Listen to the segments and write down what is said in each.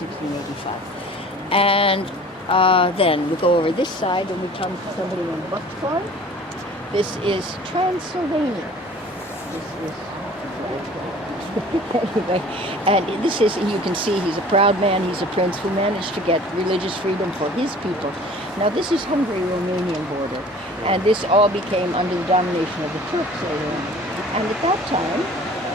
1685. And then we go over this side and we come to somebody named Buckthorn. This is Transylvania. This is anyway, and this is, you can see he's a proud man, he's a prince who managed to get religious freedom for his people. Now this is Hungary-Romanian border, and this all became under the domination of the Turks later on. And at that time,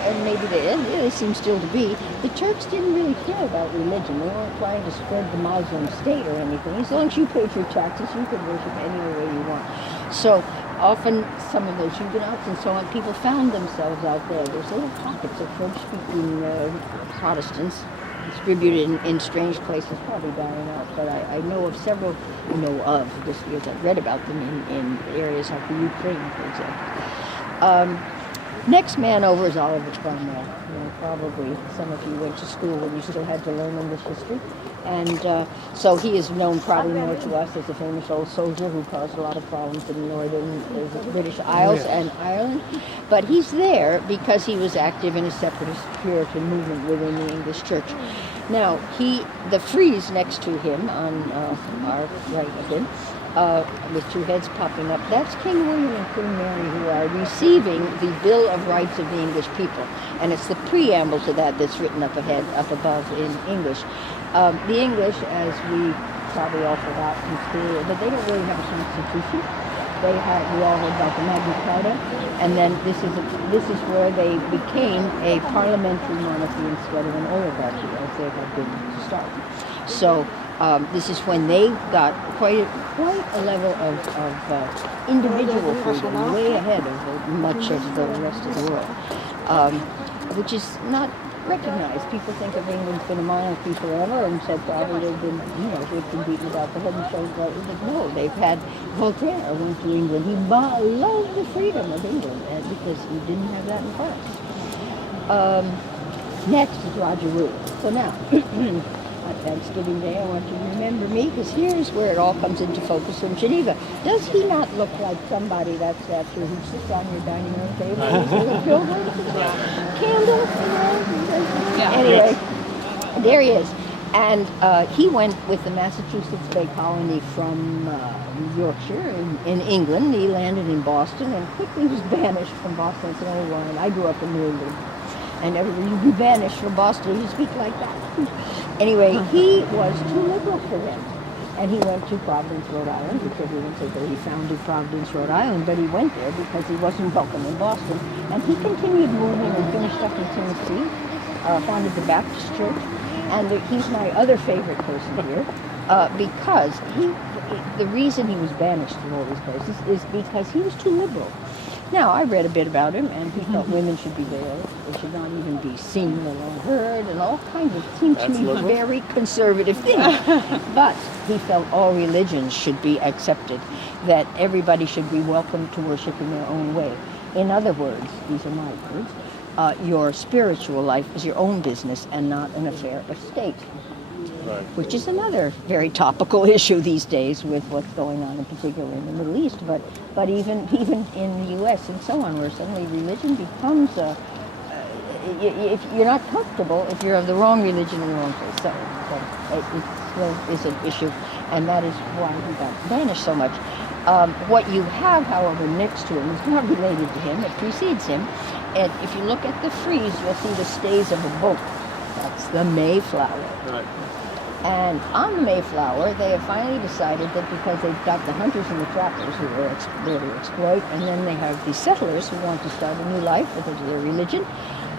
and maybe they seem still to be, the Turks didn't really care about religion. They weren't trying to spread the Muslim state or anything. As long as you paid your taxes, you could worship any way you want. So often some of those Huguenots and so on, people found themselves out there. There's little pockets of French-speaking Protestants distributed in strange places, probably dying out. But I know of several, just because I've read about them in areas like the Ukraine, for example. Next man over is Oliver Cromwell. Probably some of you went to school when you still had to learn English history. And so he is known probably more to us as a famous old soldier who caused a lot of problems in the northern British Isles and Ireland. But he's there because he was active in a separatist Puritan movement within the English church. Now, the frieze next to him on our right of him, with two heads popping up, that's King William and Queen Mary, who are receiving the Bill of Rights of the English people. And it's the preamble to that that's written up above in English. The English, as we probably all forgot in school, but they don't really have a constitution. We all heard about the Magna Carta, and then this is where they became a parliamentary monarchy instead of an oligarchy, as they had been to start. So this is when they got quite a level of individual freedom, way ahead of much of the rest of the world, which is not recognized. People think of England's been a monarchy forever, and so probably they've been, they've been beaten about the head and shoulders. But no, they've had Voltaire went to England. He loved the freedom of England because he didn't have that in France. Next is Roger Root. So now, on Thanksgiving Day, I want you to remember me, because here's where it all comes into focus from Geneva. Does he not look like somebody, that statue, who sits on your dining room table? Candle? Anyway, there he is. And he went with the Massachusetts Bay Colony from Yorkshire in England. He landed in Boston and quickly was banished from Boston. It's an old line. I grew up in New England. And everybody, you'd be banished from Boston, you speak like that. Anyway, he was too liberal for them. And he went to Providence, Rhode Island, which everyone says that he founded Providence, Rhode Island, but he went there because he wasn't welcome in Boston. And he continued moving and finished up in Tennessee, founded the Baptist Church. And he's my other favorite person here, because the reason he was banished from all these places is because he was too liberal. Now, I read a bit about him, and he felt women should be veiled. They should not even be seen or heard, and all kinds of, seemed to me, very conservative things. But he felt all religions should be accepted, that everybody should be welcome to worship in their own way. In other words, these are my words, your spiritual life is your own business and not an affair of state. Right. Which is another very topical issue these days with what's going on, in particular in the Middle East, but even in the U.S. and so on, where suddenly religion becomes if you're not comfortable if you're of the wrong religion in the wrong place. So it is an issue, and that is why he got banished so much. What you have, however, next to him is not related to him. It precedes him, and if you look at the frieze, you'll see the stays of a boat. That's the Mayflower. Right. And on the Mayflower, they have finally decided that because they've got the hunters and the trappers who are there to exploit, and then they have the settlers who want to start a new life because of their religion,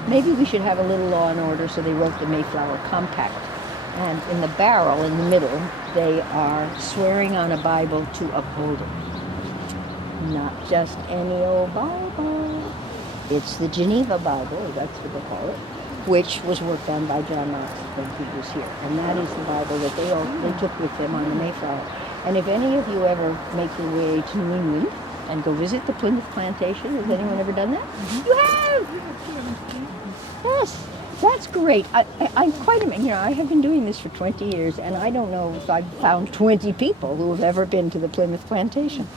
maybe we should have a little law and order, so they wrote the Mayflower Compact. And in the barrel, in the middle, they are swearing on a Bible to uphold it. Not just any old Bible. It's the Geneva Bible, that's what they call it, which was worked on by John Knox when he was here. And that is the Bible that they took with them on the Mayflower. And if any of you ever make your way to New England and go visit the Plymouth Plantation, has anyone ever done that? Mm-hmm. You have! Yes, that's great. I'm quite amazed. I have been doing this for 20 years, and I don't know if I've found 20 people who have ever been to the Plymouth Plantation.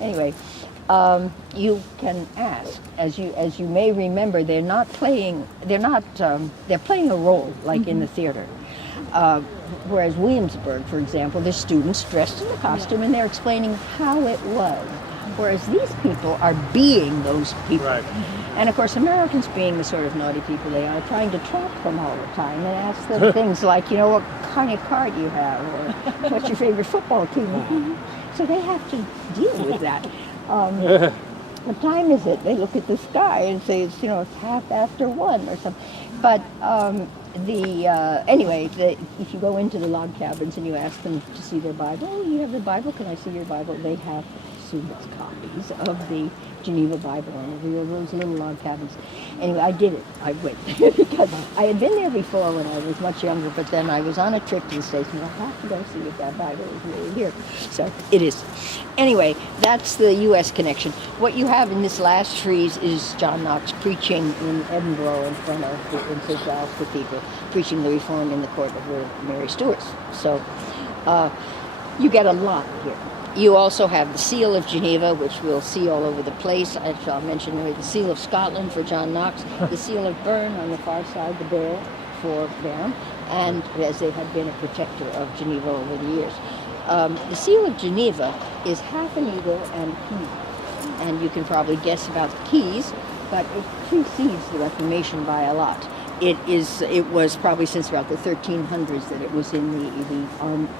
Anyway, you can ask, as you may remember, they're playing a role like in the theater. Whereas Williamsburg, for example, there's students dressed in the costume and they're explaining how it was. Whereas these people are being those people. Right. And of course, Americans, being the sort of naughty people they are, trying to trap them all the time and ask them things like, you know, what kind of car do you have? Or what's your favorite football team? So they have to deal with that. What time is it? They look at the sky and say it's, you know, it's 1:30 or something. But anyway, if you go into the log cabins and you ask them to see their Bible, oh, you have the Bible? Can I see your Bible? They have students' copies of the Geneva Bible and those little log cabins. Anyway, I did it. I went because I had been there before when I was much younger, but then I was on a trip to the States and I have to go see if that Bible is really here. So it is. Anyway, that's the U.S. connection. What you have in this last frieze is John Knox preaching in Edinburgh in front of St. Giles Cathedral, preaching the Reform in the court of the Mary Stuarts. So you get a lot here. You also have the Seal of Geneva, which we'll see all over the place. I shall mention the Seal of Scotland for John Knox, the Seal of Bern on the far side, the bear for Bern, and as they have been a protector of Geneva over the years. The Seal of Geneva is half an eagle and a key. And you can probably guess about the keys, but it precedes the Reformation by a lot. It was probably since about the 1300s that it was in the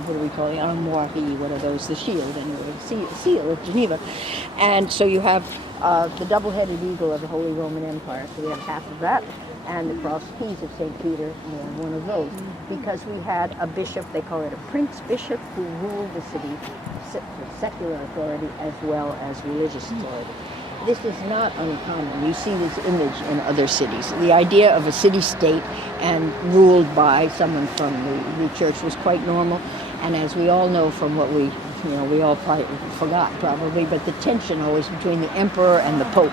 what do we call it, armoire, what are those, the shield, anyway, seal of Geneva. And so you have the double-headed eagle of the Holy Roman Empire, so we have half of that, and the cross keys of St. Peter, one of those, because we had a bishop, they call it a prince-bishop, who ruled the city for secular authority as well as religious authority. This is not uncommon. You see this image in other cities. The idea of a city-state and ruled by someone from the church was quite normal. And as we all know from what we all probably forgot probably, but the tension always between the emperor and the pope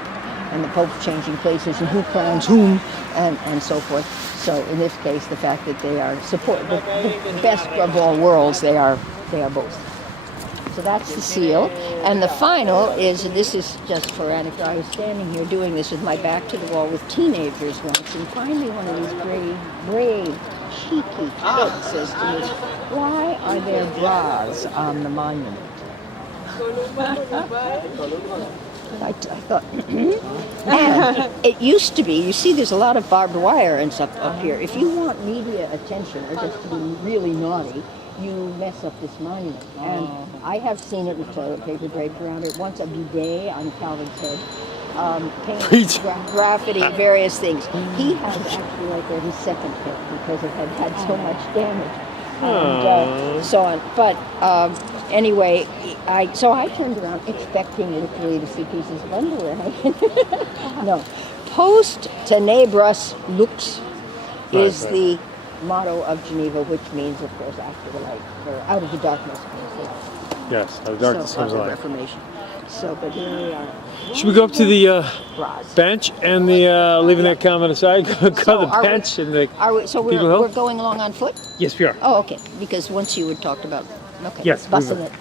changing places and who crowns whom and so forth. So in this case, the fact that they are the best of all worlds, they are both. So that's the seal. And the final is, this is just for anecdote, I was standing here doing this with my back to the wall with teenagers once, and finally one of these brave, cheeky kids says to me, why are there bras on the monument? I thought, and it used to be, you see there's a lot of barbed wire and stuff up here. If you want media attention or just to be really naughty, you mess up this monument. And I have seen it with toilet paper draped around it. Once a bidet on Calvin's head. Paint, graffiti, various things. He has actually right there his second hit because it had so much damage. And so on. But anyway, I turned around expecting literally to see pieces of underwear. No. Post tenebras lux is the motto of Geneva, which means, of course, after the light, or out of the darkness comes the light. Yes, out of darkness comes the light. Reformation. So, but here we are. Should we go up to the bench and the leaving that comment aside? Go to the bench and the. So we're going along on foot? Yes, we are. Oh, okay. Because once you had talked about. Okay. Yes, busing it.